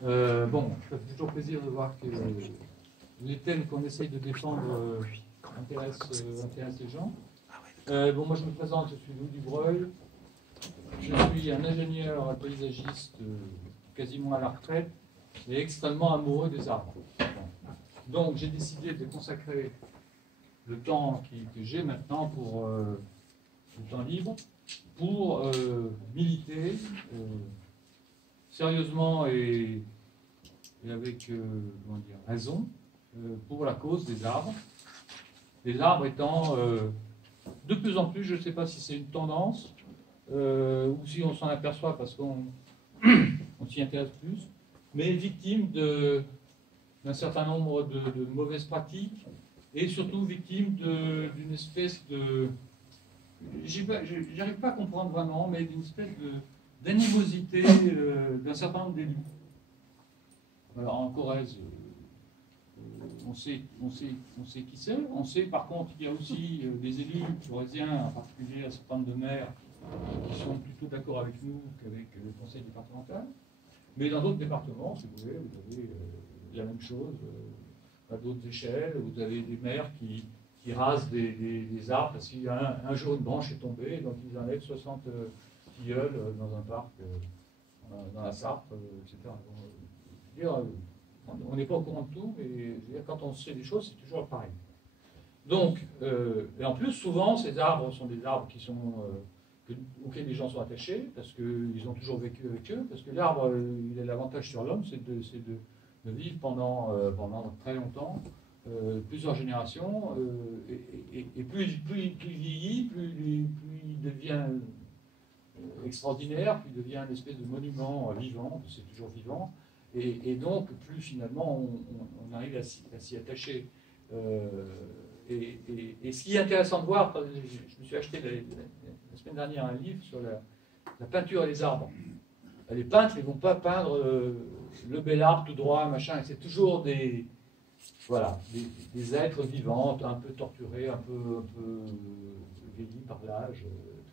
Bon, ça fait toujours plaisir de voir que les thèmes qu'on essaye de défendre intéressent les gens. Bon, moi je me présente, je suis Louis Dubreuil. Je suis un ingénieur paysagiste quasiment à la retraite et extrêmement amoureux des arbres. Donc j'ai décidé de consacrer le temps que j'ai maintenant pour le temps libre pour militer sérieusement et avec comment dire, raison pour la cause des arbres. Les arbres étant de plus en plus, je ne sais pas si c'est une tendance ou si on s'en aperçoit parce qu'on s'y intéresse plus, mais victime d'un certain nombre de mauvaises pratiques et surtout victime d'une espèce de... J'arrive pas à comprendre vraiment, mais d'une espèce d'animosité d'un certain nombre d'élus. Alors en Corrèze, on sait qui c'est. On sait par contre qu'il y a aussi des élus corréziens, en particulier un certain nombre de maires, qui sont plutôt d'accord avec nous qu'avec le conseil départemental. Mais dans d'autres départements, si vous voulez, vous avez la même chose à d'autres échelles. Vous avez des maires qui rasent des arbres parce qu'il y a un jour une branche est tombée, donc ils enlèvent 60 tilleuls dans un parc, dans la Sarthe, etc. On n'est pas au courant de tout, mais quand on sait des choses, c'est toujours pareil. Donc, et en plus, souvent, ces arbres sont des arbres qui sont, auxquels les gens sont attachés, parce qu'ils ont toujours vécu avec eux, parce que l'arbre, il a l'avantage sur l'homme, c'est de vivre pendant très longtemps, plusieurs générations, et plus il vieillit, plus il devient extraordinaire, plus il devient une espèce de monument vivant, c'est toujours vivant, et donc plus finalement on arrive à s'y attacher. Et ce qui est intéressant de voir, je me suis acheté la semaine dernière un livre sur la peinture et les arbres. Les peintres, ils ne vont pas peindre le bel arbre tout droit, machin, c'est toujours des êtres vivants, un peu torturés, un peu vieillis par l'âge,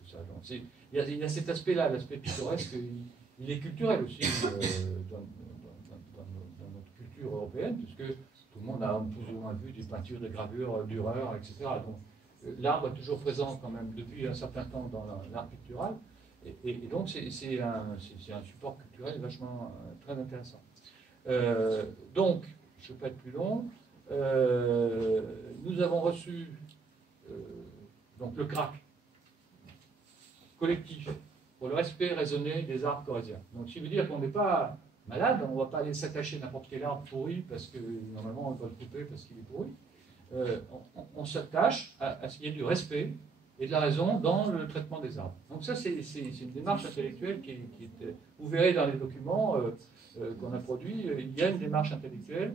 tout ça. Donc il y a cet aspect-là, l'aspect pittoresque, il est culturel aussi dans notre culture européenne, puisque tout le monde a plus ou moins vu des peintures, des gravures, Dürer, etc. Donc l'arbre est toujours présent quand même depuis un certain temps dans l'art pictural, et donc c'est un support culturel vachement très intéressant. Donc, je ne vais pas être plus long, nous avons reçu donc le CRAC, collectif pour le respect raisonné des arbres corréziens. Donc, ce qui veut dire qu'on n'est pas malade, on ne va pas aller s'attacher à n'importe quel arbre pourri parce que normalement on va le couper parce qu'il est pourri. On s'attache à ce qu'il y ait du respect et de la raison dans le traitement des arbres. Donc ça, c'est une démarche intellectuelle qui est... Vous verrez dans les documents qu'on a produits, il y a une démarche intellectuelle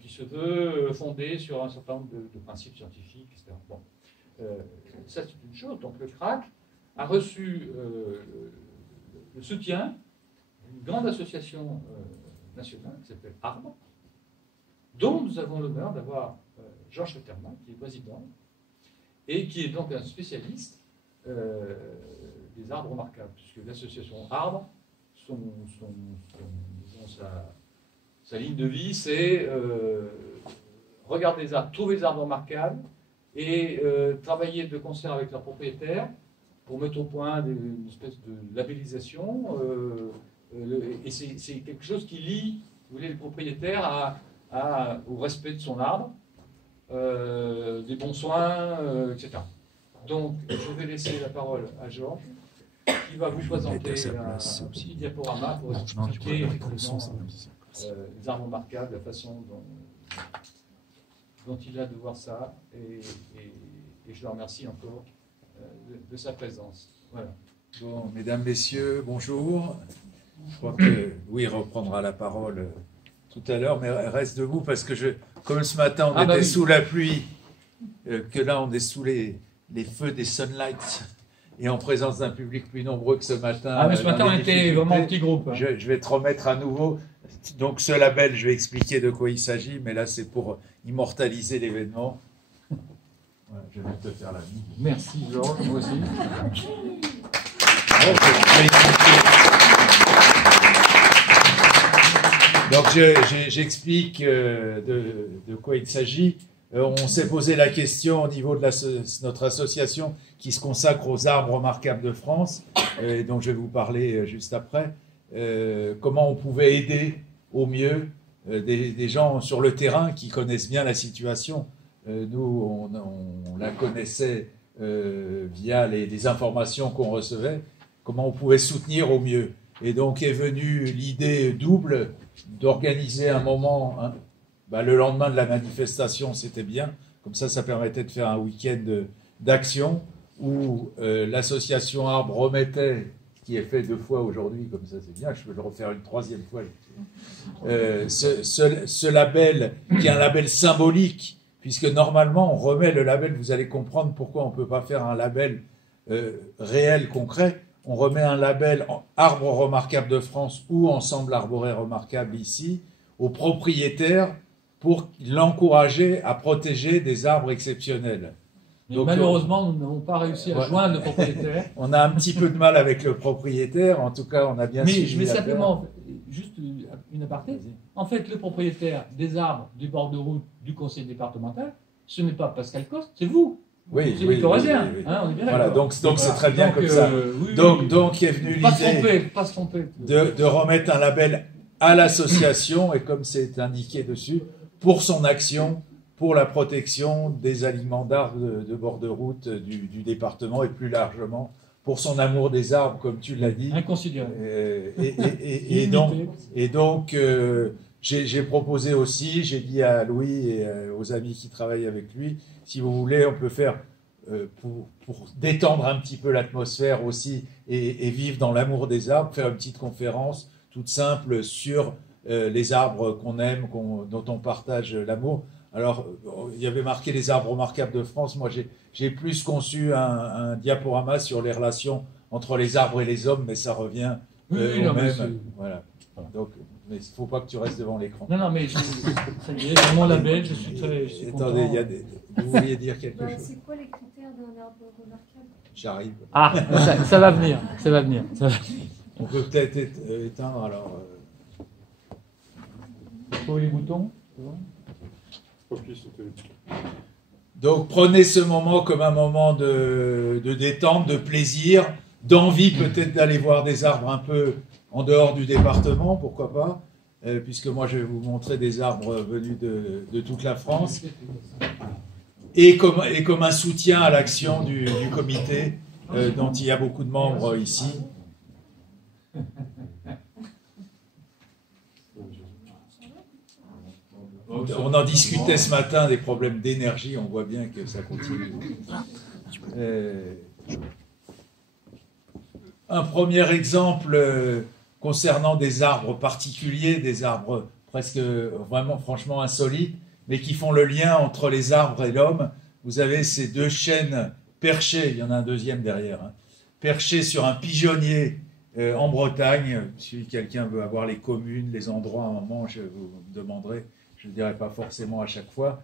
qui se veut fondée sur un certain nombre de principes scientifiques, etc. Bon. Ça, c'est une chose. Donc le CRAC a reçu le soutien d'une grande association nationale qui s'appelle Arbre, dont nous avons l'honneur d'avoir Georges Fetterman, qui est président, et qui est donc un spécialiste des arbres remarquables, puisque l'association Arbre, sa ligne de vie, c'est regarder les arbres, trouver les arbres remarquables, et travailler de concert avec leurs propriétaires pour mettre au point une espèce de labellisation, et c'est quelque chose qui lie, vous voulez, le propriétaire au respect de son arbre, des bons soins, etc. Donc, je vais laisser la parole à Georges, qui va vous présenter un petit diaporama pour expliquer les arbres remarquables, la façon dont il a de voir ça, et je le remercie encore de sa présence. Voilà. Bon, mesdames, messieurs, bonjour. Je crois que Louis reprendra la parole tout à l'heure, mais reste debout parce que comme ce matin on était sous la pluie, que là on est sous les feux des sunlights et en présence d'un public plus nombreux que ce matin. Ah, mais ce matin on était vraiment petit groupe. Hein. Je vais te remettre à nouveau. Donc ce label, je vais expliquer de quoi il s'agit, mais là c'est pour immortaliser l'événement. Voilà, je vais te faire la mise. Merci Georges, moi aussi. Donc j'explique de quoi il s'agit. On s'est posé la question au niveau de notre association qui se consacre aux arbres remarquables de France, dont je vais vous parler juste après, comment on pouvait aider au mieux des gens sur le terrain qui connaissent bien la situation. Nous, on la connaissait via les informations qu'on recevait, comment on pouvait soutenir au mieux. Et donc est venue l'idée double d'organiser un moment, le lendemain de la manifestation, c'était bien, comme ça permettait de faire un week-end d'action où l'association Arbre remettait, qui est fait 2 fois aujourd'hui, comme ça c'est bien, je peux le refaire une 3e fois, ce label qui est un label symbolique, puisque normalement on remet le label, vous allez comprendre pourquoi on ne peut pas faire un label réel, concret. On remet un label Arbre remarquable de France ou Ensemble arboré remarquable ici aux propriétaires pour l'encourager à protéger des arbres exceptionnels. Donc, malheureusement, nous n'avons pas réussi à joindre le propriétaire. On a un petit peu de mal avec le propriétaire, en tout cas on a bien suivi. Mais je vais simplement, juste une aparté, en fait le propriétaire des arbres du bord de route du conseil départemental, ce n'est pas Pascal Coste, c'est vous. Oui, c'est les Corréziens, hein, on est bien voilà, donc c'est très bien comme ça. Donc est venue l'idée de remettre un label à l'association, et comme c'est indiqué dessus, pour son action, pour la protection des alignements d'arbres de bord de route du département, et plus largement, pour son amour des arbres, comme tu l'as dit. Inconsidéré. Et donc j'ai proposé aussi, j'ai dit à Louis et aux amis qui travaillent avec lui, si vous voulez, on peut faire, pour détendre un petit peu l'atmosphère aussi et vivre dans l'amour des arbres, faire une petite conférence toute simple sur les arbres qu'on aime, dont on partage l'amour. Alors, il y avait marqué les arbres remarquables de France. Moi, j'ai plus conçu un diaporama sur les relations entre les arbres et les hommes, mais ça revient au même. Voilà. Donc, mais il ne faut pas que tu restes devant l'écran. Non, mais ça y est, mon label, je suis très attendez, vous vouliez dire quelque chose? C'est quoi les critères d'un arbre remarquable? J'arrive. Ah, ça va venir, ça va venir. On peut peut-être éteindre, alors... Faut les boutons. Donc, prenez ce moment comme un moment de détente, de plaisir, d'envie peut-être d'aller voir des arbres un peu en dehors du département, pourquoi pas, puisque moi je vais vous montrer des arbres venus de toute la France, et comme un soutien à l'action du comité, dont il y a beaucoup de membres ici. On en discutait ce matin des problèmes d'énergie, on voit bien que ça continue. Un premier exemple concernant des arbres particuliers, des arbres presque vraiment franchement insolites, mais qui font le lien entre les arbres et l'homme. Vous avez ces 2 chênes perchés, il y en a un deuxième derrière, hein, perchés sur un pigeonnier en Bretagne. Si quelqu'un veut avoir les communes, les endroits, à un moment, je vous demanderai. Je ne dirais pas forcément à chaque fois,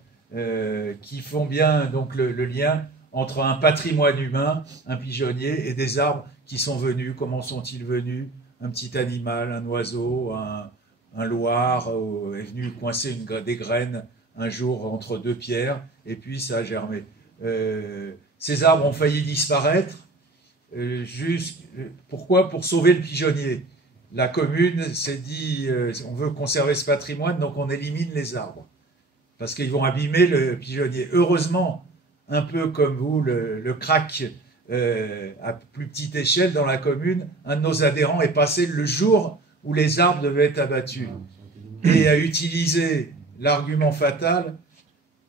qui font bien donc le lien entre un patrimoine humain, un pigeonnier, et des arbres qui sont venus. Comment sont-ils venus? Un petit animal, un oiseau, un loir est venu coincer des graines un jour entre 2 pierres, et puis ça a germé. Ces arbres ont failli disparaître. Pourquoi? Pour sauver le pigeonnier. La commune s'est dit, on veut conserver ce patrimoine, donc on élimine les arbres, parce qu'ils vont abîmer le pigeonnier. Heureusement, un peu comme vous, le crack à plus petite échelle dans la commune, un de nos adhérents est passé le jour où les arbres devaient être abattus, et a utilisé l'argument fatal: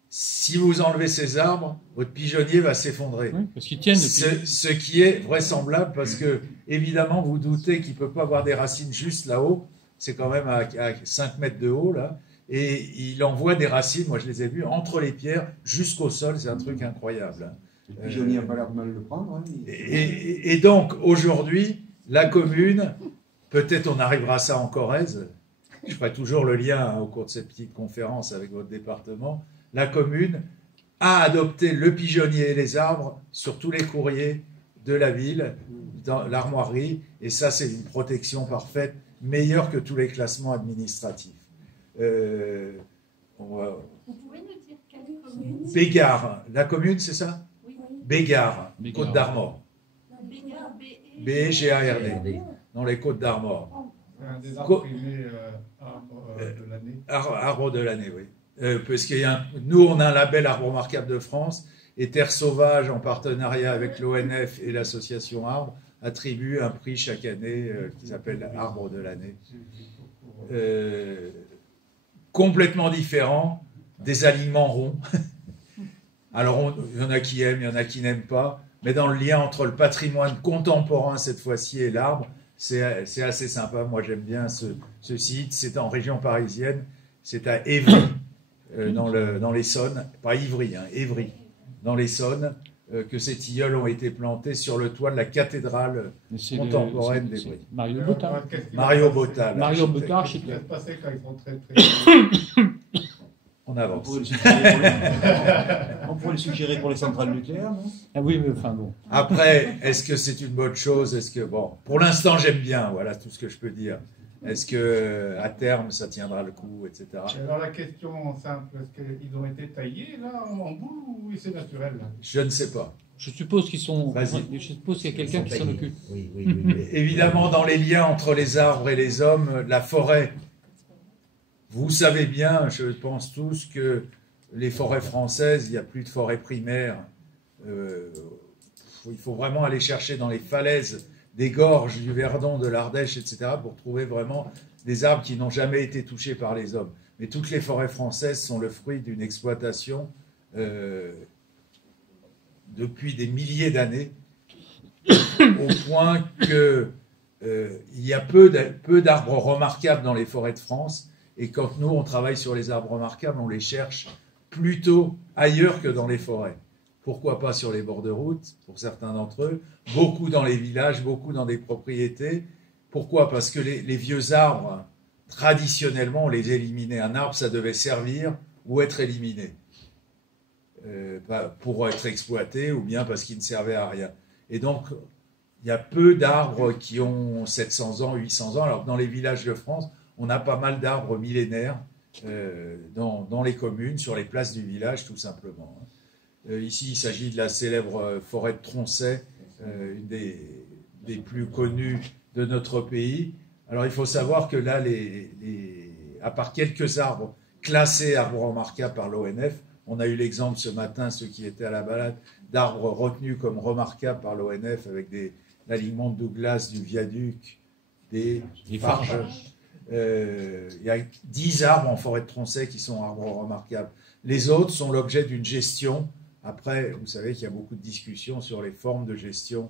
si vous enlevez ces arbres, votre pigeonnier va s'effondrer. Oui, parce qu'ils tiennent. Ce qui est vraisemblable, parce que, évidemment, vous doutez qu'il ne peut pas avoir des racines juste là-haut. C'est quand même à 5 mètres de haut, là. Et il envoie des racines, moi je les ai vues, entre les pierres jusqu'au sol. C'est un truc incroyable. Le pigeonnier n'a pas l'air de mal le prendre. Hein, et donc, aujourd'hui, la commune, peut-être on arrivera à ça en Corrèze, je ferai toujours le lien au cours de cette petite conférence avec votre département, la commune a adopté le pigeonnier et les arbres sur tous les courriers de la ville, dans l'armoirie, et ça c'est une protection parfaite, meilleure que tous les classements administratifs. Vous pouvez nous dire quelle commune? Bégard, la commune, c'est ça? Oui. Bégard, Bégard. Côte d'Armor. Bégard, B-E-G-A-R-D, dans les Côtes d'Armor. C'est un des arbres primés de l'année. Arbre de l'année, oui. Parce qu'il y a nous, on a un label Arbre remarquable de France, et Terre Sauvage, en partenariat avec l'ONF et l'association Arbre, attribue un prix chaque année qui s'appelle Arbre de l'année. Complètement différent des alignements ronds. Alors, il y en a qui aiment, il y en a qui n'aiment pas, mais dans le lien entre le patrimoine contemporain, cette fois-ci, et l'arbre, c'est assez sympa. Moi, j'aime bien ce site. C'est en région parisienne, c'est à Évry, dans l'Essonne, pas Ivry, hein, Évry, dans l'Essonne, que ces tilleuls ont été plantés sur le toit de la cathédrale contemporaine d'Évry. Mario Bottard. Mario Bottard. Mario Bottard, Qu'est-ce qui va se passer quand ils seront très On avance. On pourrait le suggérer pour les centrales nucléaires, non? Ah oui, mais enfin bon. Après, est-ce que c'est une bonne chose? Est-ce que bon, pour l'instant, j'aime bien. Voilà tout ce que je peux dire. Est-ce que à terme, ça tiendra le coup, etc. Alors la question simple, est-ce qu'ils ont été taillés là en boule ou c'est naturel là? Je ne sais pas. Je suppose qu'ils sont. Vas-y. Je suppose qu'il y a quelqu'un qui s'en occupe. Oui, oui, oui. Évidemment, dans les liens entre les arbres et les hommes, la forêt. Vous savez bien, je pense tous, que les forêts françaises, il n'y a plus de forêt primaire. Il faut vraiment aller chercher dans les falaises des gorges du Verdon, de l'Ardèche, etc., pour trouver vraiment des arbres qui n'ont jamais été touchés par les hommes. Mais toutes les forêts françaises sont le fruit d'une exploitation depuis des milliers d'années, au point qu'il y a peu d'arbres remarquables dans les forêts de France. Et quand nous, on travaille sur les arbres remarquables, on les cherche plutôt ailleurs que dans les forêts. Pourquoi pas sur les bords de route, pour certains d'entre eux, beaucoup dans les villages, beaucoup dans des propriétés. Pourquoi? Parce que les vieux arbres, traditionnellement, on les éliminait. Un arbre, ça devait servir ou être éliminé pour être exploité, ou bien parce qu'il ne servait à rien. Et donc, il y a peu d'arbres qui ont 700 ans, 800 ans, alors que dans les villages de France, on a pas mal d'arbres millénaires dans les communes, sur les places du village, tout simplement. Ici, il s'agit de la célèbre forêt de Tronchet, une des plus connues de notre pays. Alors, il faut savoir que là, à part quelques arbres classés arbres remarquables par l'ONF, on a eu l'exemple ce matin, ceux qui étaient à la balade, d'arbres retenus comme remarquables par l'ONF avec l'alignement de Douglas, du viaduc, des farges. Il y a 10 arbres en forêt de Tronchet qui sont arbres remarquables. Les autres sont l'objet d'une gestion. Après, vous savez qu'il y a beaucoup de discussions sur les formes de gestion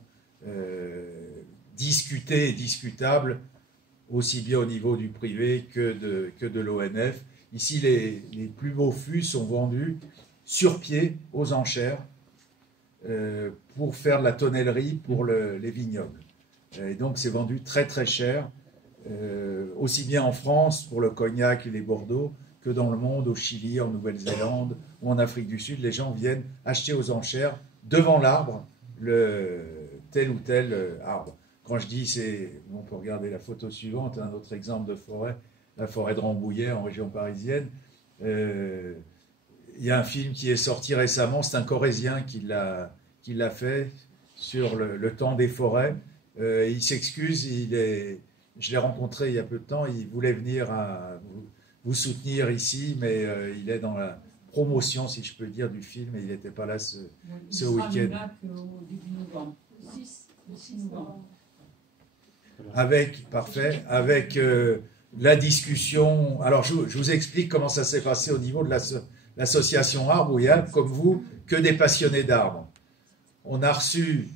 discutées et discutables, aussi bien au niveau du privé que de l'ONF. Ici, les plus beaux fûts sont vendus sur pied aux enchères pour faire de la tonnellerie pour les vignobles. Et donc, c'est vendu très très cher. Aussi bien en France pour le cognac et les Bordeaux que dans le monde, au Chili, en Nouvelle-Zélande ou en Afrique du Sud. Les gens viennent acheter aux enchères devant l'arbre tel ou tel arbre. Quand je dis, on peut regarder la photo suivante, un autre exemple de forêt, la forêt de Rambouillet en région parisienne. Il y a un film qui est sorti récemment, c'est un Corrézien qui l'a fait sur le temps des forêts. Il s'excuse, je l'ai rencontré il y a peu de temps, il voulait venir vous soutenir ici, mais il est dans la promotion, si je peux dire, du film, et il n'était pas là ce week-end. Le 6 novembre. Avec la discussion. Alors, je vous explique comment ça s'est passé au niveau de l'association Arbre, où il y a, comme vous, que des passionnés d'arbres. On a reçu,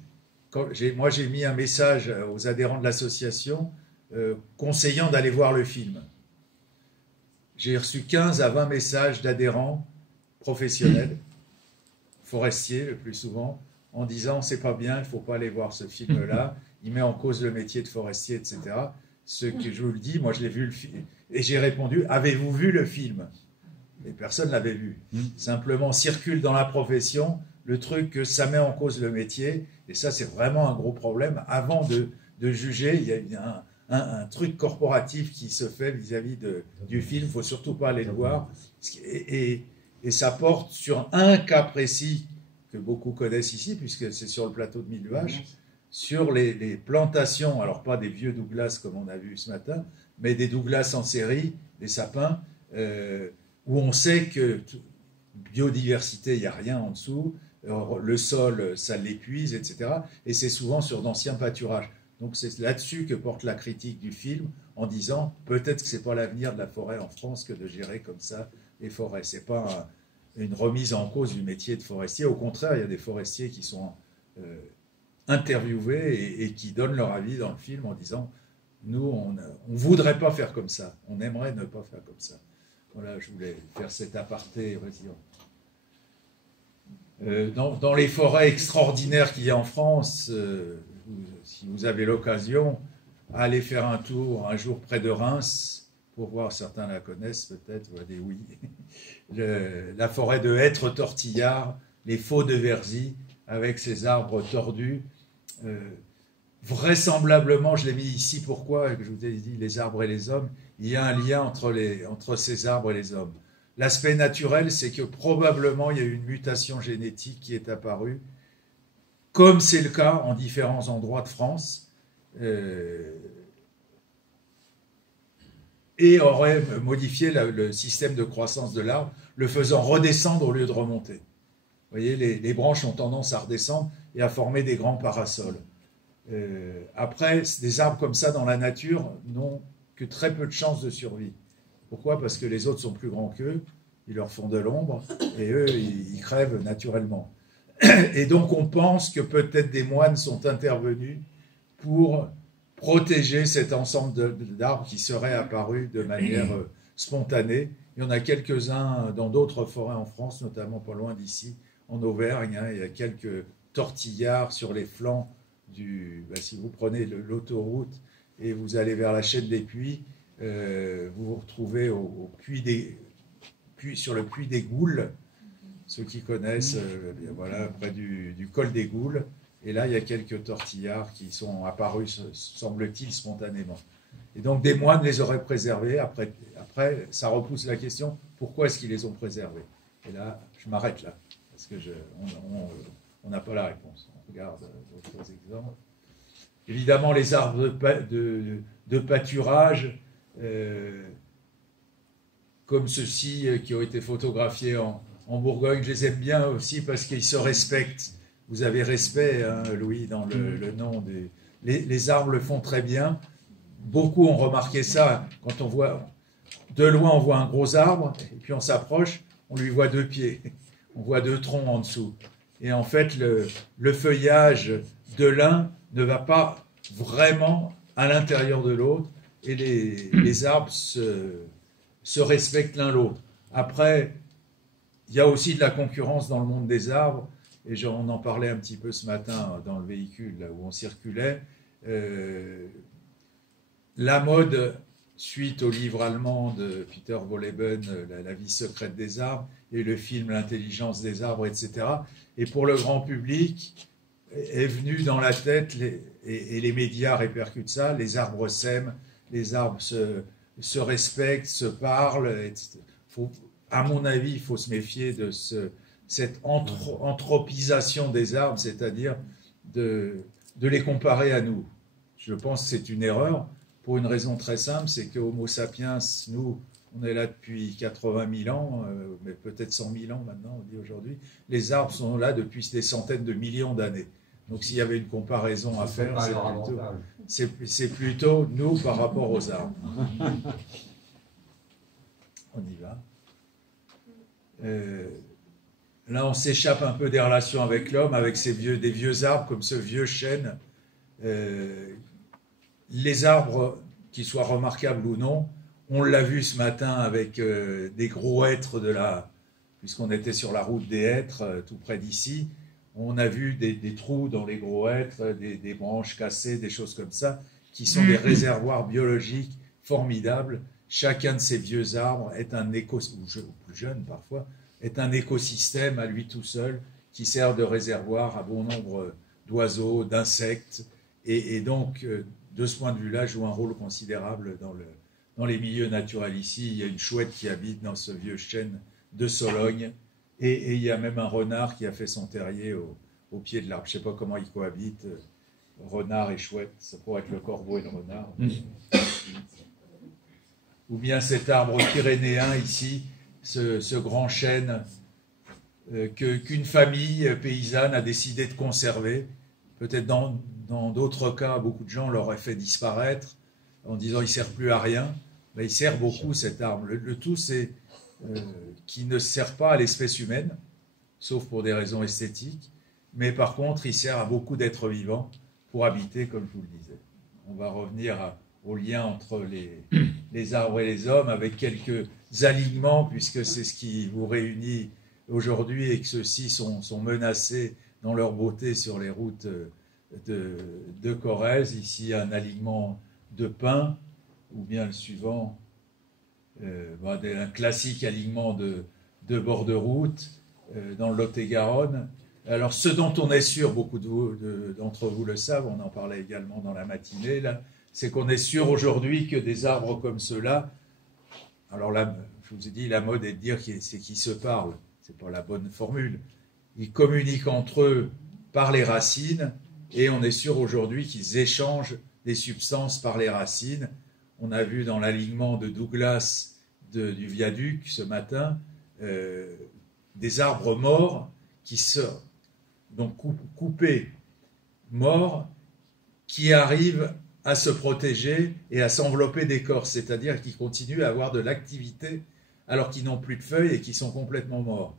moi j'ai mis un message aux adhérents de l'association conseillant d'aller voir le film. J'ai reçu 15 à 20 messages d'adhérents professionnels, forestiers le plus souvent, en disant c'est pas bien, il ne faut pas aller voir ce film-là, il met en cause le métier de forestier, etc. Ce que je vous le dis, moi je l'ai vu le film, et j'ai répondu, avez-vous vu le film? Et personne ne l'avait vu. Simplement circule dans la profession le truc que ça met en cause le métier, et ça c'est vraiment un gros problème. Avant de juger, il y a un truc corporatif qui se fait vis-à-vis du film. Il ne faut surtout pas aller le voir. Et ça porte sur un cas précis que beaucoup connaissent ici, puisque c'est sur le plateau de Mille Vaches, sur les plantations, alors pas des vieux Douglas comme on a vu ce matin, mais des Douglas en série, des sapins, où on sait que biodiversité, il n'y a rien en dessous, le sol, ça l'épuise, etc. Et c'est souvent sur d'anciens pâturages. Donc c'est là-dessus que porte la critique du film, en disant peut-être que ce n'est pas l'avenir de la forêt en France que de gérer comme ça les forêts. Ce n'est pas une remise en cause du métier de forestier. Au contraire, il y a des forestiers qui sont interviewés et qui donnent leur avis dans le film en disant nous, on ne voudrait pas faire comme ça, on aimerait ne pas faire comme ça. Voilà, je voulais faire cet aparté. Dans les forêts extraordinaires qu'il y a en France, si vous avez l'occasion, allez faire un tour un jour près de Reims, pour voir, certains la connaissent peut-être, des oui. La forêt de hêtres tortillards, les faux de Verzy, avec ces arbres tordus. Vraisemblablement, je l'ai mis ici, pourquoi, que je vous ai dit les arbres et les hommes, il y a un lien entre ces arbres et les hommes. L'aspect naturel, c'est que probablement il y a eu une mutation génétique qui est apparue, comme c'est le cas en différents endroits de France, et aurait modifié le système de croissance de l'arbre, le faisant redescendre au lieu de remonter. Vous voyez, les branches ont tendance à redescendre et à former des grands parasols. Après, des arbres comme ça dans la nature n'ont que très peu de chances de survie. Pourquoi? Parce que les autres sont plus grands qu'eux, ils leur font de l'ombre, et eux, ils crèvent naturellement. Et donc, on pense que peut-être des moines sont intervenus pour protéger cet ensemble d'arbres qui seraient apparus de manière spontanée. Il y en a quelques-uns dans d'autres forêts en France, notamment pas loin d'ici, en Auvergne. Il y a quelques tortillards sur les flancs si vous prenez l'autoroute et vous allez vers la chaîne des Puys, vous vous retrouvez sur le puits des Goules, ceux qui connaissent, voilà, près du col des Goules. Et là, il y a quelques tortillards qui sont apparus, semble-t-il, spontanément. Et donc, des moines les auraient préservés. Après, ça repousse la question, pourquoi est-ce qu'ils les ont préservés? Et là, je m'arrête là, parce que on n'a pas la réponse. On regarde d'autres exemples. Évidemment, les arbres de pâturage, comme ceux-ci qui ont été photographiés en Bourgogne, je les aime bien aussi parce qu'ils se respectent. Vous avez respect, hein, Louis, dans le nom des... Les arbres le font très bien. Beaucoup ont remarqué ça. Quand on voit... De loin, on voit un gros arbre, et puis on s'approche, on lui voit 2 pieds. On voit 2 troncs en dessous. Et en fait, le feuillage de l'un ne va pas vraiment à l'intérieur de l'autre, et les arbres se respectent l'un l'autre. Après, il y a aussi de la concurrence dans le monde des arbres, et on en parlait un petit peu ce matin dans le véhicule là où on circulait. La mode, suite au livre allemand de Peter Wolleben, La vie secrète des arbres, et le film L'intelligence des arbres, etc. Et pour le grand public, est venu dans la tête, et les médias répercutent ça, les arbres s'aiment, les arbres se respectent, se parlent, etc. À mon avis, il faut se méfier de cette anthropisation des arbres, c'est-à-dire de les comparer à nous. Je pense que c'est une erreur, pour une raison très simple, c'est que Homo sapiens, nous, on est là depuis 80 000 ans, mais peut-être 100 000 ans maintenant, on dit aujourd'hui. Les arbres sont là depuis des centaines de millions d'années. Donc s'il y avait une comparaison à faire, c'est plutôt nous par rapport aux arbres. On y va. Là, on s'échappe un peu des relations avec l'homme, avec des vieux arbres comme ce vieux chêne. Les arbres, qu'ils soient remarquables ou non, on l'a vu ce matin avec des gros hêtres puisqu'on était sur la route des hêtres, tout près d'ici. On a vu des trous dans les gros hêtres, des branches cassées, des choses comme ça, qui sont des réservoirs biologiques formidables. Chacun de ces vieux arbres est un écosystème, ou plus jeune parfois, est un écosystème à lui tout seul, qui sert de réservoir à bon nombre d'oiseaux, d'insectes, et donc de ce point de vue-là, joue un rôle considérable dans les milieux naturels. Ici, il y a une chouette qui habite dans ce vieux chêne de Sologne, et il y a même un renard qui a fait son terrier au pied de l'arbre. Je ne sais pas comment ils cohabitent, renard et chouette, ça pourrait être le corbeau et le renard. Ou bien cet arbre pyrénéen ici, ce grand chêne qu'une famille paysanne a décidé de conserver. Peut-être dans d'autres cas, beaucoup de gens l'auraient fait disparaître en disant il ne sert plus à rien. Mais il sert beaucoup, cet arbre. Le tout, c'est qu'il ne sert pas à l'espèce humaine, sauf pour des raisons esthétiques, mais par contre, il sert à beaucoup d'êtres vivants pour habiter, comme je vous le disais. On va revenir au lien entre les arbres et les hommes, avec quelques alignements, puisque c'est ce qui vous réunit aujourd'hui, et que ceux-ci sont menacés dans leur beauté sur les routes de Corrèze. Ici, un alignement de pins, ou bien le suivant, un classique alignement de bord de route dans le Lot-et-Garonne. Alors, ce dont on est sûr, beaucoup d'entre vous le savent, on en parlait également dans la matinée, là, c'est qu'on est sûr aujourd'hui que des arbres comme ceux-là, alors là, je vous ai dit, la mode est de dire c'est qu'ils se parlent, c'est pas la bonne formule, ils communiquent entre eux par les racines, et on est sûr aujourd'hui qu'ils échangent des substances par les racines. On a vu dans l'alignement de Douglas du viaduc ce matin des arbres morts qui sortent, donc coupés, morts, qui arrivent à se protéger et à s'envelopper d'écorce, c'est-à-dire qu'ils continuent à avoir de l'activité alors qu'ils n'ont plus de feuilles et qu'ils sont complètement morts.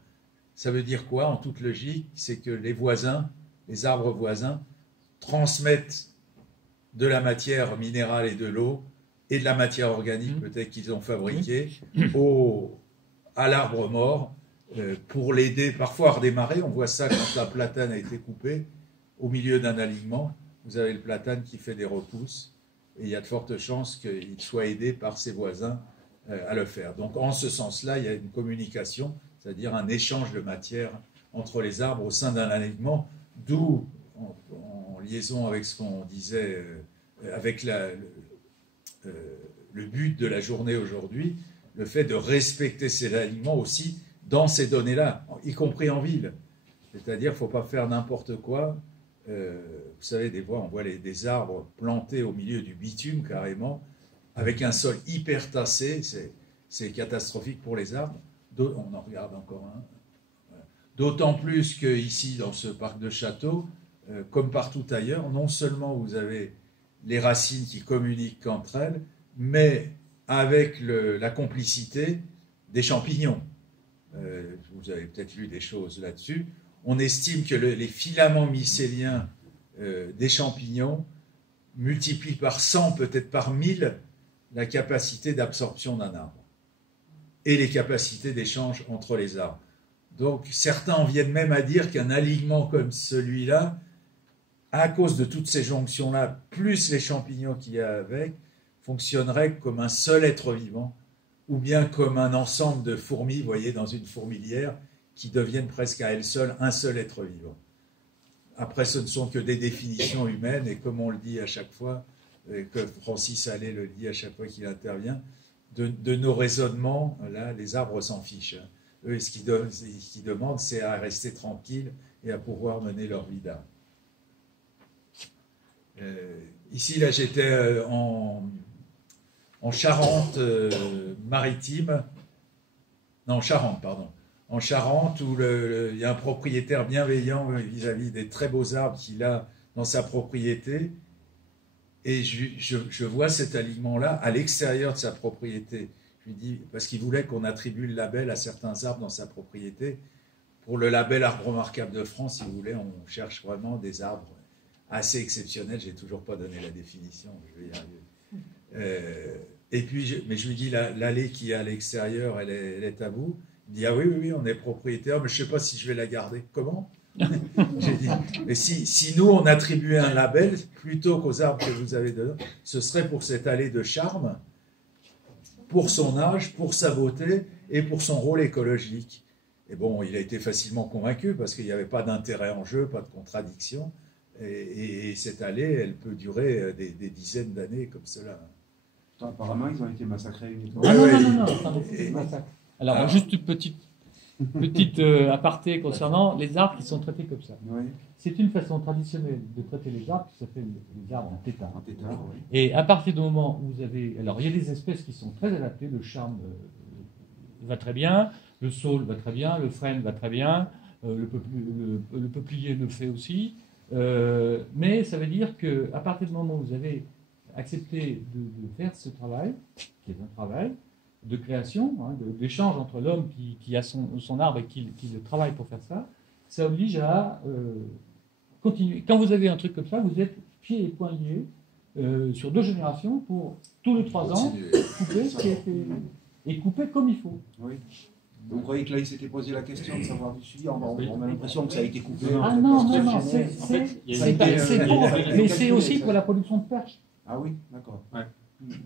Ça veut dire quoi, en toute logique? C'est que les voisins, les arbres voisins, transmettent de la matière minérale et de l'eau et de la matière organique peut-être qu'ils ont fabriquée à l'arbre mort pour l'aider parfois à redémarrer. On voit ça quand la platane a été coupée au milieu d'un alignement. Vous avez le platane qui fait des repousses et il y a de fortes chances qu'il soit aidé par ses voisins à le faire. Donc en ce sens-là, il y a une communication, c'est-à-dire un échange de matière entre les arbres au sein d'un alignement, d'où, en liaison avec ce qu'on disait, avec le but de la journée aujourd'hui, le fait de respecter ces alignements aussi dans ces données-là, y compris en ville. C'est-à-dire qu'il ne faut pas faire n'importe quoi. Vous savez, des fois, on voit des arbres plantés au milieu du bitume, carrément, avec un sol hyper tassé. C'est catastrophique pour les arbres. On en regarde encore un. D'autant plus qu'ici, dans ce parc de Château, comme partout ailleurs, non seulement vous avez les racines qui communiquent entre elles, mais avec la complicité des champignons. Vous avez peut-être lu des choses là-dessus. On estime que les filaments mycéliens des champignons multiplient par 100, peut-être par 1000, la capacité d'absorption d'un arbre et les capacités d'échange entre les arbres. Donc certains en viennent même à dire qu'un alignement comme celui-là, à cause de toutes ces jonctions-là, plus les champignons qu'il y a avec, fonctionnerait comme un seul être vivant, ou bien comme un ensemble de fourmis, vous voyez, dans une fourmilière, qui deviennent presque à elles seules un seul être vivant. Après, ce ne sont que des définitions humaines, et comme on le dit à chaque fois, et que Francis Allais le dit à chaque fois qu'il intervient, de nos raisonnements, là, les arbres s'en fichent. Eux, ce qu'ils demandent, c'est à rester tranquilles et à pouvoir mener leur vie d'arbre. Ici, là, j'étais en Charente-Maritime, non, en Charente, pardon. En Charente, où il y a un propriétaire bienveillant vis-à-vis des très beaux arbres qu'il a dans sa propriété. Et je vois cet alignement-là à l'extérieur de sa propriété. Je lui dis, parce qu'il voulait qu'on attribue le label à certains arbres dans sa propriété. Pour le label Arbre remarquable de France, si vous voulez, on cherche vraiment des arbres assez exceptionnels. Je n'ai toujours pas donné la définition, je vais y arriver. Et puis, mais je lui dis, l'allée qui est à l'extérieur, elle est à vous. Il dit, ah oui, on est propriétaire, mais je ne sais pas si je vais la garder. Comment? J'ai dit, mais si nous, on attribuait un label, plutôt qu'aux arbres que vous avez dedans, ce serait pour cette allée de charme, pour son âge, pour sa beauté et pour son rôle écologique. Et bon, il a été facilement convaincu parce qu'il n'y avait pas d'intérêt en jeu, pas de contradiction. Et cette allée, elle peut durer des dizaines d'années comme cela. Apparemment, ils ont été massacrés à une époque. Ah non, Ouais, non, non, non, attendez, c'est des massacres. Alors, juste une petite aparté concernant les arbres qui sont traités comme ça. Oui, C'est une façon traditionnelle de traiter les arbres qui s'appelle les arbres en tétard. en tétard, oui. Et à partir du moment où vous avez... Alors, il y a des espèces qui sont très adaptées. Le charme va très bien, le saule va très bien, le frêne va très bien, le peuplier le fait aussi. Mais ça veut dire qu'à partir du moment où vous avez accepté de faire ce travail, qui est un travail de création, hein, d'échange entre l'homme qui a son arbre et qui le travaille pour faire ça, ça oblige à continuer. Quand vous avez un truc comme ça, vous êtes pieds et poings liés sur 2 générations pour tous les 3 ans couper ce qui a été... et couper comme il faut. Oui. Vous croyez que là, il s'était posé la question de savoir du suivi? On a l'impression que ça a été coupé. Ah non, non, non, c'est pour, mais c'est aussi pour la production de perches. Ah oui, d'accord. Ouais.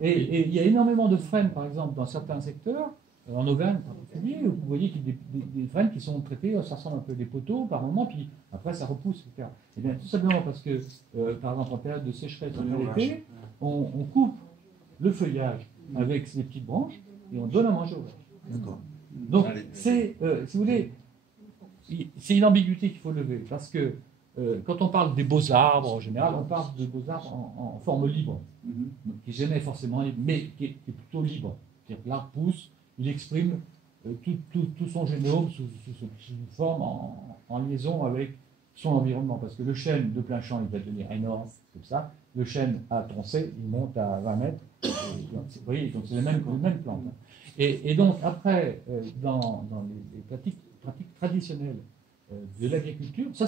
Et il y a énormément de frênes, par exemple, dans certains secteurs, en Auvergne en particulier, où vous voyez qu'il y a des frênes qui sont traités, ça ressemble un peu à des poteaux par moment, puis après ça repousse, etc. Et bien tout simplement parce que, par exemple, en période de sécheresse, en été, on coupe le feuillage avec ces petites branches et on donne à manger aux vaches. D'accord. Donc, c'est, si vous voulez, c'est une ambiguïté qu'il faut lever, parce que quand on parle des beaux arbres, en général, on parle de beaux arbres en forme libre, qui n'est jamais forcément libre, mais qui est plutôt libre. C'est-à-dire que l'arbre pousse, il exprime tout son génome sous une forme en liaison avec son environnement, parce que le chêne de plein champ, il va devenir énorme, comme ça. Le chêne à troncer, il monte à 20 mètres. Vous voyez, donc c'est les mêmes plantes. Et donc, après, dans les pratiques traditionnelles de l'agriculture, ça,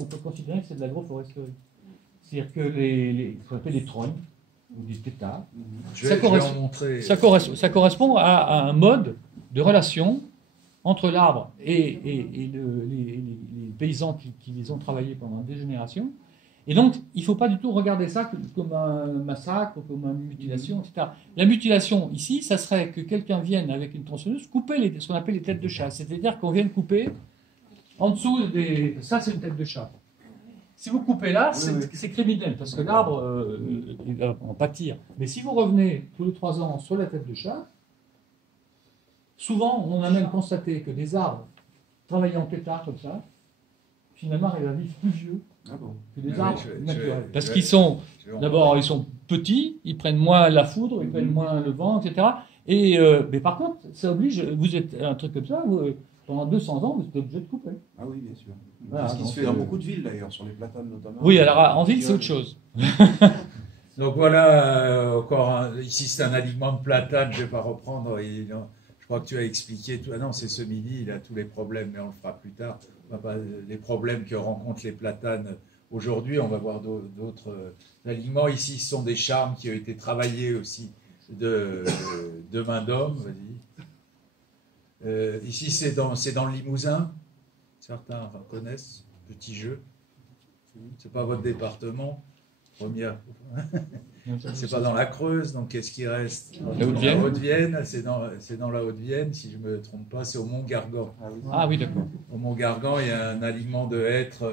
on peut considérer que c'est de l'agroforesterie. C'est-à-dire que ce qu'on appelle les trognes, ou des tétards, ça correspond à un mode de relation entre l'arbre et les paysans qui les ont travaillés pendant des générations. Et donc, il ne faut pas du tout regarder ça comme un massacre, comme une mutilation, etc. La mutilation, ici, ça serait que quelqu'un vienne avec une tronçonneuse couper ce qu'on appelle les têtes de chat. C'est-à-dire qu'on vienne couper en dessous des... Ça, c'est une tête de chat. Si vous coupez là, c'est criminel, parce que l'arbre, il va en pâtir. Mais si vous revenez tous les 3 ans sur la tête de chat, souvent, on a même constaté que des arbres travaillant en tétard comme ça, finalement, arrivent à vivre plus vieux que des arbres naturels. Parce qu'ils sont, d'abord, ils sont petits, ils prennent moins la foudre, ils prennent moins le vent, etc. Mais par contre, ça oblige, vous êtes un truc comme ça, pendant 200 ans, vous êtes obligé de couper. Ah oui, bien sûr. Voilà, c'est ce qui se fait dans beaucoup de villes, d'ailleurs, sur les platanes notamment. Oui, alors en ville, c'est autre chose. Donc voilà, ici c'est un alignement de platane, je ne vais pas reprendre. Je crois que tu as expliqué, non, c'est ce midi, il a tous les problèmes, mais on le fera plus tard. Les problèmes que rencontrent les platanes aujourd'hui, on va voir d'autres alignements. Ici, ce sont des charmes qui ont été travaillés aussi de main d'homme. Ici, c'est dans le Limousin. Certains connaissent, petit jeu. C'est pas votre département. Première. C'est pas dans la Creuse, donc qu'est-ce qui reste? La Haute-Vienne. La Haute-Vienne, c'est dans la Haute-Vienne, si je ne me trompe pas, c'est au Mont-Gargan. Ah oui, d'accord. Au Mont-Gargan, il y a un alignement de hêtres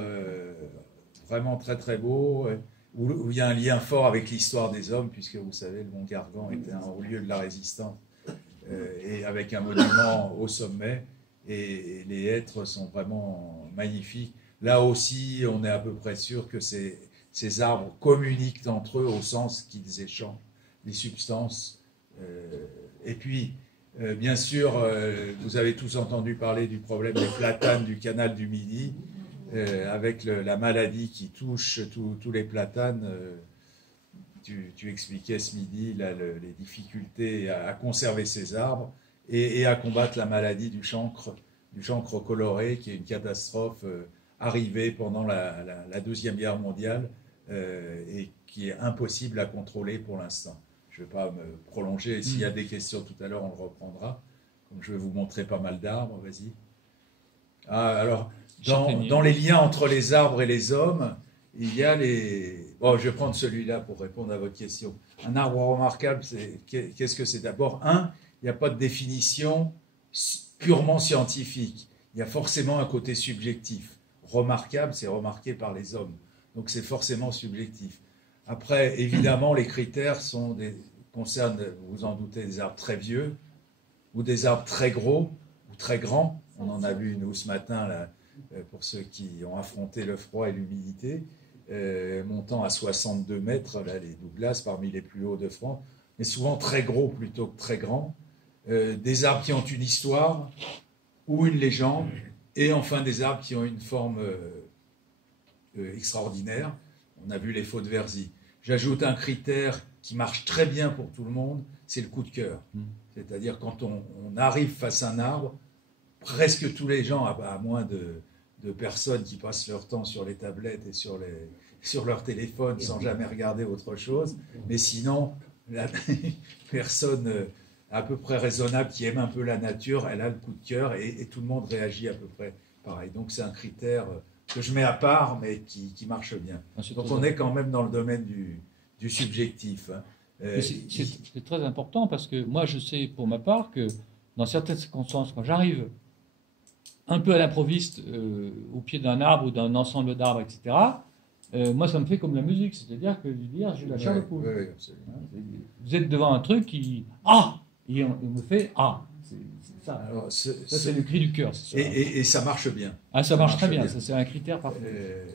vraiment très très beau, où il y a un lien fort avec l'histoire des hommes, puisque vous savez, le Mont-Gargan était un haut lieu de la résistance, et avec un monument au sommet, et les hêtres sont vraiment magnifiques. Là aussi, on est à peu près sûr que ces arbres communiquent entre eux au sens qu'ils échangent les substances. Et puis, bien sûr, vous avez tous entendu parler du problème des platanes du canal du Midi, avec la maladie qui touche tous les platanes. Tu expliquais ce midi les difficultés à conserver ces arbres et à combattre la maladie du chancre coloré, qui est une catastrophe arrivée pendant la Deuxième Guerre mondiale, et qui est impossible à contrôler pour l'instant. Je ne vais pas me prolonger. S'il y a des questions tout à l'heure, on le reprendra. Comme je vais vous montrer pas mal d'arbres, vas-y. Alors, dans les liens entre les arbres et les hommes, il y a les... Bon, je vais prendre celui-là pour répondre à votre question. Un arbre remarquable, qu'est-ce que c'est? D'abord, il n'y a pas de définition purement scientifique. Il y a forcément un côté subjectif. Remarquable, c'est remarqué par les hommes. Donc c'est forcément subjectif. Après, évidemment, les critères concernent, vous vous en doutez, des arbres très vieux ou des arbres très gros ou très grands. On en a vu, nous, ce matin, là, pour ceux qui ont affronté le froid et l'humidité, montant à 62 mètres, là, les Douglas, parmi les plus hauts de France, mais souvent très gros plutôt que très grands. Des arbres qui ont une histoire ou une légende, et enfin des arbres qui ont une forme extraordinaire. On a vu les faux de Verzy. J'ajoute un critère qui marche très bien pour tout le monde, c'est le coup de cœur. C'est-à-dire quand on arrive face à un arbre, presque tous les gens, à moins de personnes qui passent leur temps sur les tablettes et sur leur téléphone sans jamais regarder autre chose, mais sinon, la personne à peu près raisonnable qui aime un peu la nature, elle a le coup de cœur et tout le monde réagit à peu près pareil. Donc c'est un critère que je mets à part, mais qui marche bien. Donc on est quand même dans le domaine du subjectif. Hein. C'est très important parce que moi je sais pour ma part que dans certaines circonstances, quand j'arrive un peu à l'improviste au pied d'un arbre ou d'un ensemble d'arbres, etc., moi ça me fait comme la musique, c'est-à-dire que j'ai la chair de poule. Oui, absolument. Vous êtes devant un truc qui... Ah, il me fait ah. C'est ça. Alors, c'est le cri du cœur. Et ça marche bien. Ah, ça marche très bien. Ça, c'est un critère parfait.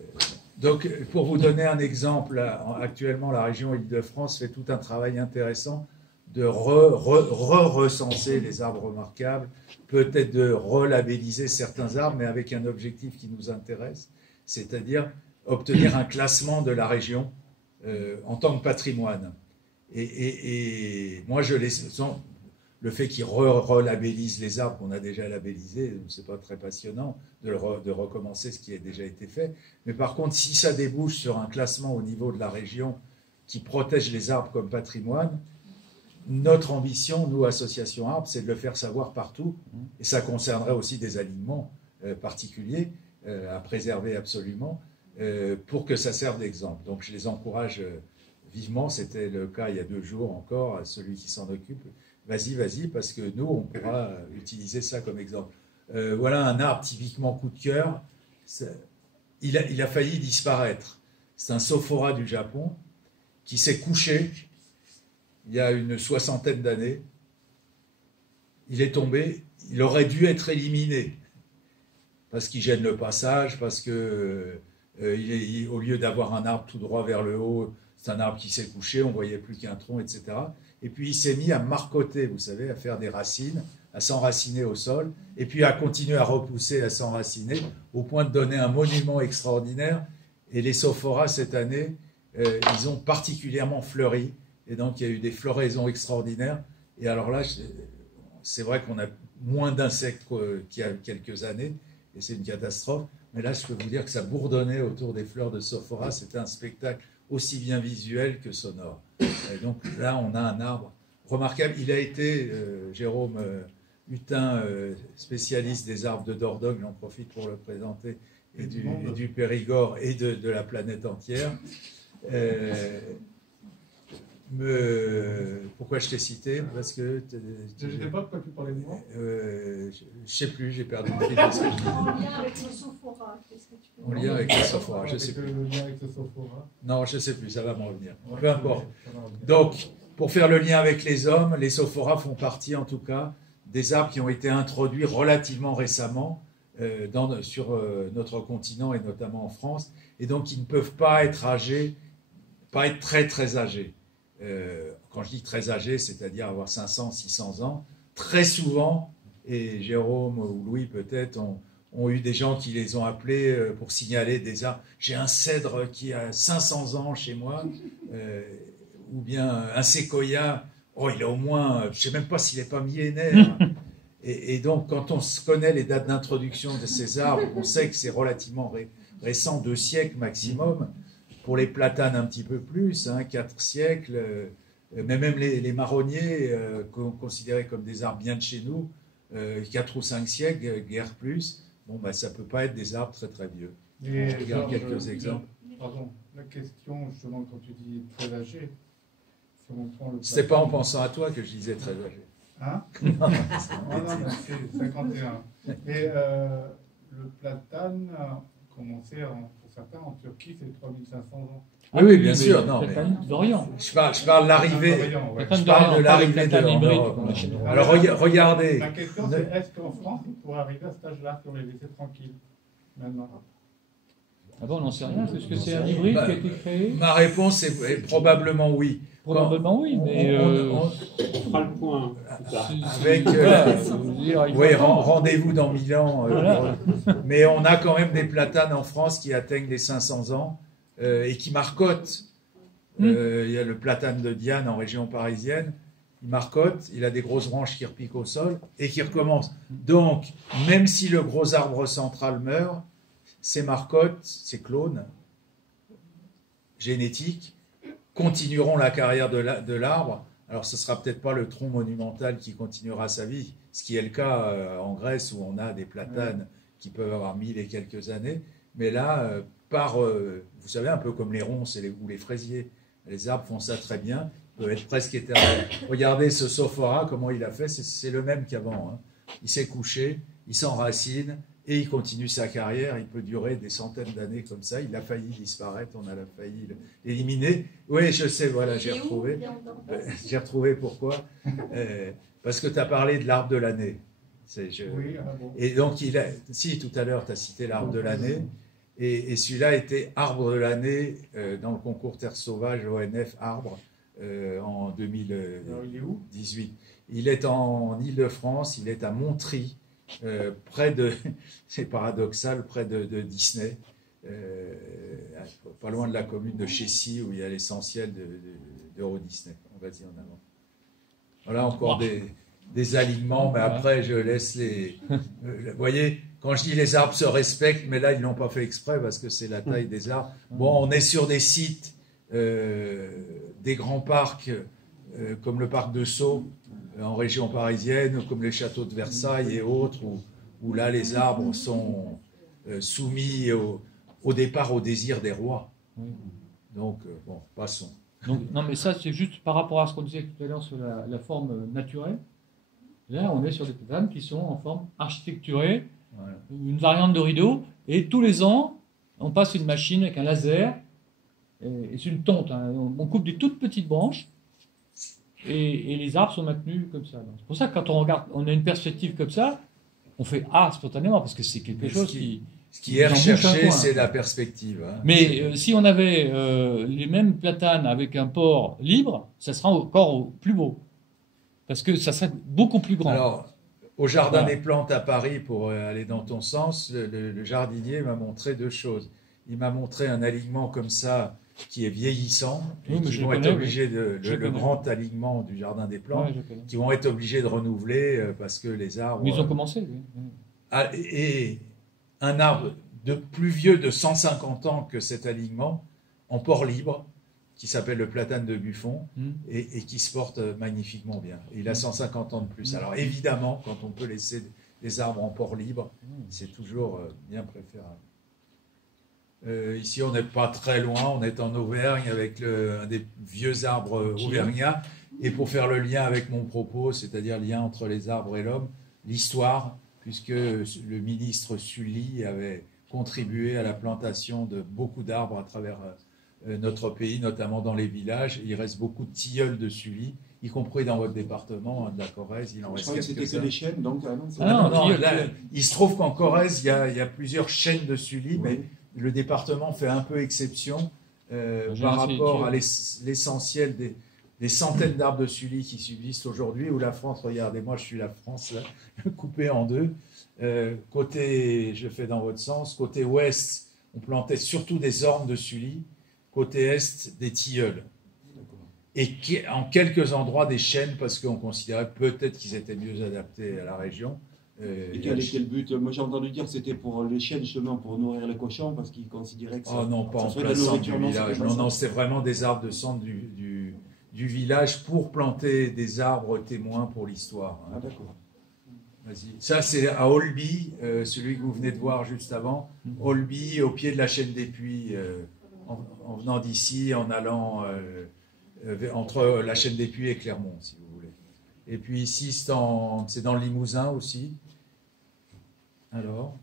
Donc, pour vous donner un exemple, actuellement, la région Île-de-France fait tout un travail intéressant de recenser les arbres remarquables, peut-être de relabelliser certains arbres, mais avec un objectif qui nous intéresse, c'est-à-dire obtenir un classement de la région en tant que patrimoine. Et moi, le fait qu'ils relabellisent les arbres qu'on a déjà labellisés, c'est pas très passionnant de recommencer ce qui a déjà été fait. Mais par contre, si ça débouche sur un classement au niveau de la région qui protège les arbres comme patrimoine, notre ambition, nous, Association Arbres, c'est de le faire savoir partout. Et ça concernerait aussi des alignements particuliers à préserver absolument pour que ça serve d'exemple. Donc je les encourage vivement. C'était le cas il y a 2 jours encore, celui qui s'en occupe. Vas-y, parce que nous, on pourra utiliser ça comme exemple. Voilà un arbre typiquement coup de cœur. Il a failli disparaître. C'est un Sophora du Japon qui s'est couché il y a une 60aine d'années. Il est tombé. Il aurait dû être éliminé parce qu'il gêne le passage, parce que au lieu d'avoir un arbre tout droit vers le haut, c'est un arbre qui s'est couché, on ne voyait plus qu'un tronc, etc. Et puis il s'est mis à marcoter, vous savez, à faire des racines, à s'enraciner au sol, et puis à continuer à repousser, à s'enraciner, au point de donner un monument extraordinaire. Et les Sophoras, cette année, ils ont particulièrement fleuri, et donc il y a eu des floraisons extraordinaires. Et alors là, c'est vrai qu'on a moins d'insectes qu'il y a quelques années, et c'est une catastrophe. Mais là, je peux vous dire que ça bourdonnait autour des fleurs de Sophora. C'était un spectacle aussi bien visuel que sonore. Et donc là, on a un arbre remarquable. Il a été, Jérôme Hutin, spécialiste des arbres de Dordogne, j'en profite pour le présenter, et du Périgord et de la planète entière. Pourquoi je t'ai cité? Parce que je ne sais pas pourquoi tu parlais de moi. Je ne sais plus, j'ai perdu le fil. En lien avec le Sophora, qu'est-ce que tu peux dire? En lien avec le Sophora, je ne sais plus. Le lien avec le Sophora. Non, je ne sais plus, ça va me revenir. Peu importe. Donc, pour faire le lien avec les hommes, les Sophoras font partie, en tout cas, des arbres qui ont été introduits relativement récemment sur notre continent et notamment en France, et donc ils ne peuvent pas être âgés, pas être très très âgés. Quand je dis très âgés, c'est-à-dire avoir 500, 600 ans, très souvent, et Jérôme ou Louis peut-être ont eu des gens qui les ont appelés pour signaler des arbres. J'ai un cèdre qui a 500 ans chez moi, ou bien un séquoia, oh il a au moins, je ne sais même pas s'il n'est pas millénaire. Et donc quand on connaît les dates d'introduction de ces arbres, on sait que c'est relativement récent, 2 siècles maximum. Pour les platanes, un petit peu plus, 4 siècles, mais même les marronniers, considérés comme des arbres bien de chez nous, 4 ou 5 siècles, guère plus, bon, bah, ça ne peut pas être des arbres très très vieux. Et je regarde quelques exemples. Pardon, la question, justement, quand tu dis très âgé, si on prend le... C'est pas en pensant à toi que je disais très âgé. Hein? Non, mais c'est 51. Et le platane a commencé, pour certains, en Turquie, c'est 3500 ans. Oui, oui, bien sûr. Non, mais d'Orient. je parle de l'arrivée. Ouais. Je parle de l'arrivée de hybride. l'Europe. Alors regardez. La question, c'est est-ce qu'en France, il pourrait arriver à cet âge-là, si on les laissait tranquilles, maintenant? Ah bon, on n'en sait rien. Est-ce que c'est un hybride qui a été créé? Ma réponse est probablement oui. Probablement oui, mais On fera le point plus tard. Avec, oui, rendez-vous dans 1000 ans. Mais on a quand même des platanes en France qui atteignent les 500 ans et qui marcotent. Il y a le platane de Diane en région parisienne. Il marcotte, il a des grosses branches qui repiquent au sol et qui recommencent. Donc, même si le gros arbre central meurt, ces marcottes, ces clones génétiques, continueront la carrière de l'arbre. Alors, ce ne sera peut-être pas le tronc monumental qui continuera sa vie, ce qui est le cas en Grèce où on a des platanes qui peuvent avoir 1000 et quelques années. Mais là, vous savez, un peu comme les ronces ou les fraisiers, les arbres font ça très bien, peuvent être presque éternels. Regardez ce sophora, comment il a fait, c'est le même qu'avant. Hein. Il s'est couché, il s'enracine, et il continue sa carrière, il peut durer des centaines d'années comme ça. Il a failli disparaître, on a failli l'éliminer. Oui, je sais, voilà, j'ai retrouvé. J'ai retrouvé pourquoi. Parce que tu as parlé de l'arbre de l'année. Oui, bon. Et donc, si tout à l'heure, tu as cité l'arbre de l'année, et celui-là était arbre de l'année dans le concours Terre Sauvage ONF Arbre en 2018. Il est en Île-de-France, il est à Montry. Près de, c'est paradoxal, près de Disney, pas loin de la commune de Chessy où il y a l'essentiel d'Euro Disney. On va dire en avant. Voilà encore des alignements, mais après je laisse les. Vous voyez, quand je dis les arbres se respectent, mais là ils l'ont pas fait exprès parce que c'est la taille des arbres. Bon, on est sur des sites, des grands parcs comme le parc de Sceaux en région parisienne, comme les châteaux de Versailles et autres, où là les arbres sont soumis au départ au désir des rois. Donc, bon, passons. Donc, non, mais ça, c'est juste par rapport à ce qu'on disait tout à l'heure sur la forme naturelle. Là, on est sur des platanes qui sont en forme architecturée, une variante de rideau, et tous les ans, on passe une machine avec un laser, et c'est une tonte, hein, on coupe des toutes petites branches, et les arbres sont maintenus comme ça. C'est pour ça que quand on regarde, on a une perspective comme ça, on fait spontanément, parce que c'est quelque chose qui... Ce qui est recherché, c'est la perspective. Hein. Mais si on avait les mêmes platanes avec un port libre, ça sera encore plus beau. Parce que ça serait beaucoup plus grand. Alors, au Jardin des Plantes à Paris, pour aller dans ton sens, le jardinier m'a montré deux choses. Il m'a montré un alignement comme ça, qui est vieillissant, et qui vont être obligés le grand alignement du Jardin des Plantes, qui vont être obligés de renouveler parce que les arbres... Mais ils ont commencé, oui. Et un arbre de plus vieux de 150 ans que cet alignement, en port libre, qui s'appelle le platane de Buffon, et qui se porte magnifiquement bien. Et il a 150 ans de plus. Alors évidemment, quand on peut laisser des arbres en port libre, c'est toujours bien préférable. Ici, on n'est pas très loin, on est en Auvergne avec un des vieux arbres auvergnats. Et pour faire le lien avec mon propos, c'est-à-dire le lien entre les arbres et l'homme, l'histoire, puisque le ministre Sully avait contribué à la plantation de beaucoup d'arbres à travers notre pays, notamment dans les villages. Il reste beaucoup de tilleuls de Sully, y compris dans votre département, de la Corrèze. Il en reste quelques-uns. C'était que des chênes, donc... non, là, il se trouve qu'en Corrèze, il y a plusieurs chênes de Sully, mais le département fait un peu exception par rapport à l'essentiel des centaines d'arbres de Sully qui subsistent aujourd'hui, où la France, regardez-moi, je suis la France, là, coupée en deux. Côté, je fais dans votre sens, côté ouest, on plantait surtout des ormes de Sully, côté est, des tilleuls. Et en quelques endroits, des chênes, parce qu'on considérait peut-être qu'ils étaient mieux adaptés à la région. Et quel était le but? Moi j'ai entendu dire que c'était pour les chênes, justement, pour nourrir les cochons, parce qu'ils considéraient que ça... Oh non, pas en plein centre du village. Non, c'était vraiment des arbres de centre du village pour planter des arbres témoins pour l'histoire. Ah d'accord. Vas-y. Ça, c'est à Olby, celui que vous venez de voir juste avant. Olby, au pied de la chaîne des Puits, en venant d'ici, en allant entre la chaîne des Puits et Clermont, si vous voulez. Et puis ici, c'est dans le Limousin aussi. Alors,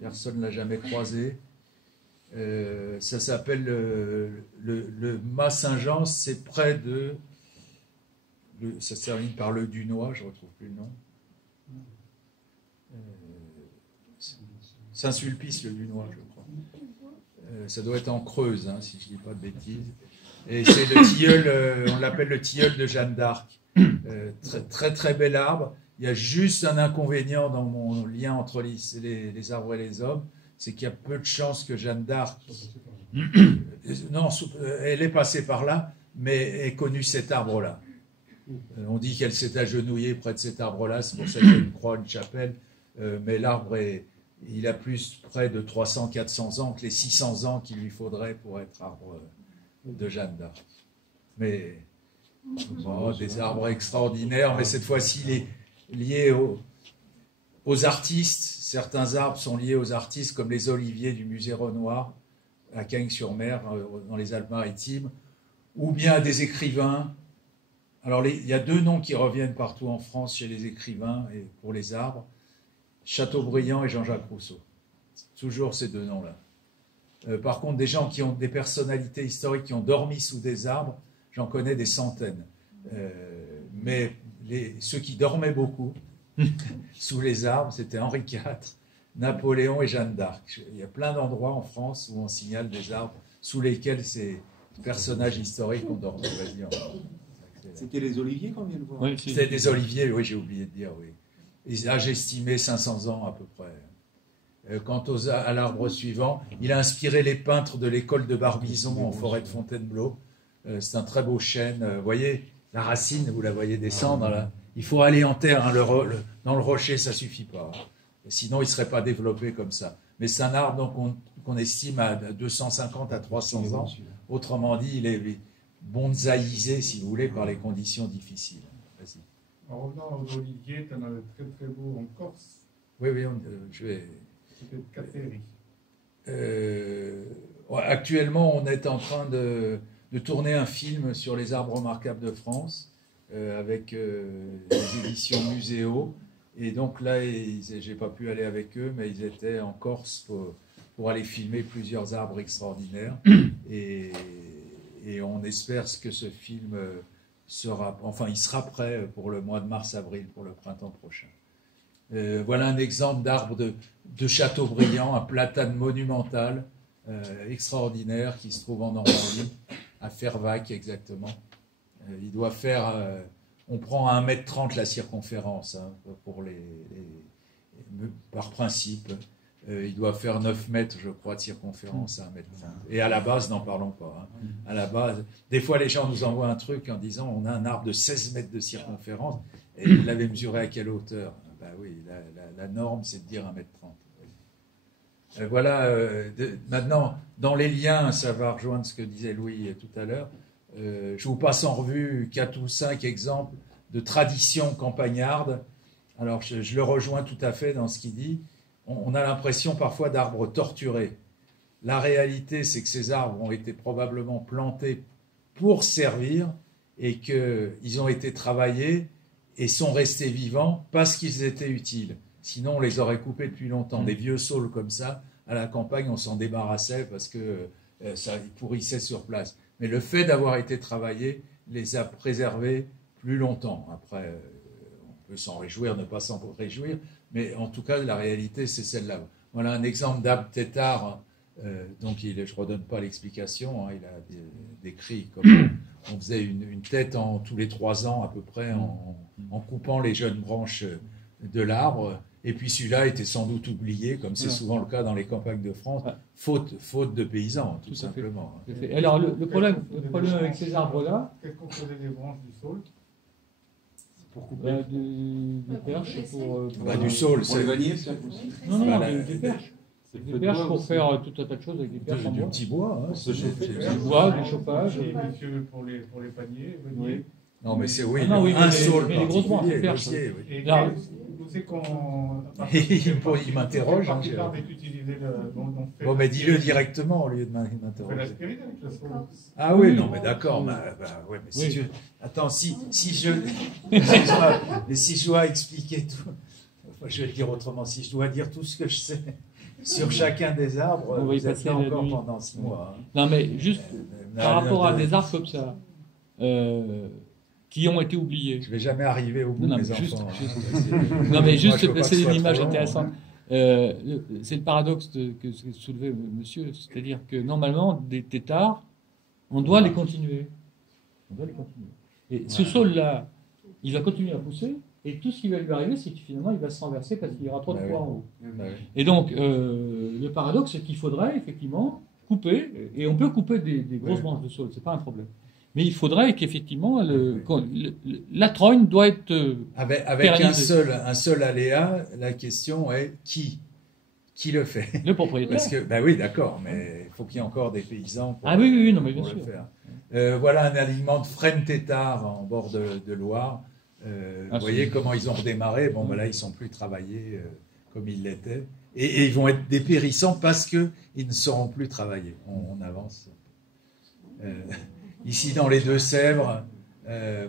personne ne l'a jamais croisé. Ça s'appelle le Mas Saint-Jean, c'est près de... ça se termine par le Dunois, je ne retrouve plus le nom. Saint-Sulpice, le Dunois, je crois. Ça doit être en Creuse, hein, si je ne dis pas de bêtises. Et c'est le tilleul, on l'appelle le tilleul de Jeanne d'Arc. Très, très très bel arbre. Il y a juste un inconvénient dans mon lien entre les arbres et les hommes, c'est qu'il y a peu de chances que Jeanne d'Arc, non, elle est passée par là, mais ait connu cet arbre-là. On dit qu'elle s'est agenouillée près de cet arbre-là, c'est pour ça qu'il y a une croix, une chapelle, mais l'arbre il a plus près de 300-400 ans que les 600 ans qu'il lui faudrait pour être arbre de Jeanne d'Arc. Mais bon, des arbres extraordinaires, mais cette fois-ci liés aux artistes. Certains arbres sont liés aux artistes, comme les oliviers du musée Renoir à Cagnes-sur-Mer, dans les Alpes-Maritimes, ou bien à des écrivains. Alors, il y a deux noms qui reviennent partout en France chez les écrivains et pour les arbres, Chateaubriand et Jean-Jacques Rousseau. Toujours ces deux noms-là. Par contre, des gens qui ont des personnalités historiques qui ont dormi sous des arbres, j'en connais des centaines. Mais ceux qui dormaient beaucoup sous les arbres, c'était Henri IV, Napoléon et Jeanne d'Arc. Il y a plein d'endroits en France où on signale des arbres sous lesquels ces personnages historiques ont dormi. C'était les oliviers qu'on vient de voir. Oui, c'était des oliviers, oui, j'ai oublié de dire, oui. L'âge estimé 500 ans à peu près. Quant à l'arbre suivant, il a inspiré les peintres de l'école de Barbizon en forêt de Fontainebleau. C'est un très beau chêne. Vous voyez, la racine, vous la voyez descendre là. Il faut aller en terre, hein, dans le rocher, ça ne suffit pas. Sinon, il ne serait pas développé comme ça. Mais c'est un arbre qu'on estime à 250 à 300 ans. Autrement dit, il est bonsaïsé, si vous voulez, par les conditions difficiles. Vas-y. En revenant aux oliviers, tu en avais très très beau en Corse. Oui, je vais... C'était Cateri. Actuellement, on est en train de tourner un film sur les arbres remarquables de France avec les éditions Muséo. Et donc là, j'ai pas pu aller avec eux, mais ils étaient en Corse pour aller filmer plusieurs arbres extraordinaires. Et on espère que ce film il sera prêt pour le mois de mars-avril, pour le printemps prochain. Voilà un exemple d'arbre de Chateaubriand, un platane monumental, extraordinaire, qui se trouve en Normandie, à Fervaques exactement. Il doit faire, on prend à 1,30 m la circonférence, hein, par principe. Il doit faire 9 mètres, je crois, de circonférence à 1,30 m. Et à la base, n'en parlons pas. Hein. À la base, des fois, les gens nous envoient un truc en disant on a un arbre de 16 mètres de circonférence, et vous l'avez mesuré à quelle hauteur? Ben oui, la norme, c'est de dire 1,30 m. Voilà, maintenant, dans les liens, ça va rejoindre ce que disait Louis tout à l'heure. Je vous passe en revue 4 ou 5 exemples de traditions campagnardes. Alors, je le rejoins tout à fait dans ce qu'il dit. On a l'impression parfois d'arbres torturés. La réalité, c'est que ces arbres ont été probablement plantés pour servir et qu'ils ont été travaillés et sont restés vivants parce qu'ils étaient utiles. Sinon, on les aurait coupés depuis longtemps. Des vieux saules comme ça, à la campagne, on s'en débarrassait parce que ça pourrissait sur place. Mais le fait d'avoir été travaillés les a préservés plus longtemps. Après, on peut s'en réjouir, ne pas s'en réjouir, mais en tout cas, la réalité, c'est celle-là. Voilà un exemple d'arbre tétard. Donc, je ne redonne pas l'explication. Hein, il a décrit comme on faisait une tête tous les 3 ans à peu près en coupant les jeunes branches de l'arbre. Et puis celui-là était sans doute oublié, comme c'est souvent le cas dans les campagnes de France, faute de paysans, tout simplement. Fait. Alors, le problème avec ces arbres-là... Qu'est-ce qu'on faisait des branches du saule? Pour couper des perches du saule, Pour les vaniller, c'est aussi. Non, des perches. Des perches pour faire tout un tas de choses avec des perches en du bois. petit bois. Hein, du bois, du chauffage. Et messieurs, pour les paniers, oui. Non, mais c'est un saule mais les grosses branches de perches. Et où c'est qu'on... Il m'interroge. Bon, mais dis-le directement au lieu de m'interroger. On fait l'aspirine avec le saule. Ah oui, non, mais d'accord. Ouais, mais si attends, si je dois expliquer tout, je vais le dire autrement, si je dois dire tout ce que je sais, sur chacun des arbres, On va y vous êtes passer là la encore nuit. pendant 6 mois. Hein. Non, mais juste par rapport à des arbres comme ça, qui ont été oubliés. Je ne vais jamais arriver au bout Non, de mais mes juste- enfants. Non, mais juste, je veux pas que c'est ce une soit image trop long, intéressante. hein. C'est le paradoxe que soulevait monsieur, c'est-à-dire que normalement, des têtards, on doit les continuer. On doit les continuer. Et ce sol-là, il va continuer à pousser, et tout ce qui va lui arriver, c'est que finalement, il va se renverser parce qu'il y aura trop de Bah poids oui. en haut. Bah oui. Et donc, le paradoxe, c'est qu'il faudrait effectivement couper, et on peut couper des grosses Oui. branches de saule, c'est pas un problème. Mais il faudrait qu'effectivement, la trogne doit être Avec pérennisée. un seul aléa, la question est qui le fait? Le propriétaire. Parce que, bah oui, d'accord, mais il faut qu'il y ait encore des paysans pour, Ah oui, oui, oui, non, mais bien pour le sûr. faire. Voilà un alignement de frêne tétard en bord de Loire. Vous voyez comment ils ont redémarré. Bon, ben là, ils ne sont plus travaillés comme ils l'étaient. Et ils vont être dépérissants parce qu'ils ne seront plus travaillés. On avance. Ici, dans les Deux-Sèvres,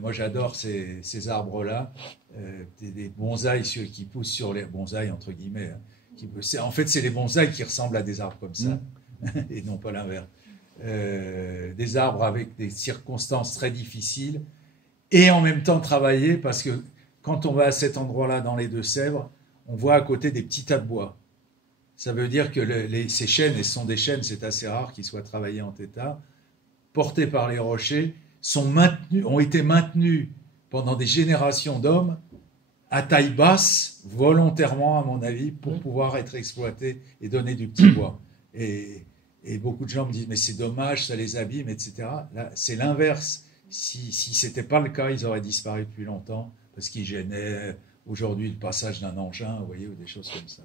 moi j'adore ces arbres-là, des bonsaïs qui poussent sur les bonsaïs, entre guillemets. Hein, en fait, c'est les bonsaïs qui ressemblent à des arbres comme ça, et non pas l'inverse. Des arbres avec des circonstances très difficiles, et en même temps travailler, parce que quand on va à cet endroit-là, dans les Deux-Sèvres, on voit à côté des petits tas de bois. Ça veut dire que ces chênes, et ce sont des chênes, c'est assez rare qu'ils soient travaillés en tétard, portés par les rochers, ont été maintenus pendant des générations d'hommes à taille basse, volontairement à mon avis, pour pouvoir être exploités et donner du petit bois. Et beaucoup de gens me disent, mais c'est dommage, ça les abîme, etc. Là, c'est l'inverse. Si ce n'était pas le cas, ils auraient disparu depuis longtemps, parce qu'ils gênaient aujourd'hui le passage d'un engin, vous voyez, ou des choses comme ça.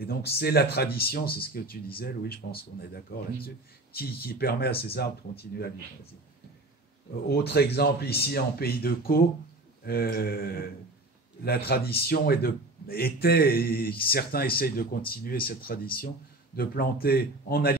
Et donc, c'est la tradition, c'est ce que tu disais, Louis, je pense qu'on est d'accord là-dessus, qui permet à ces arbres de continuer à vivre. Autre exemple, ici en pays de Caux, la tradition était, et certains essayent de continuer cette tradition, de planter en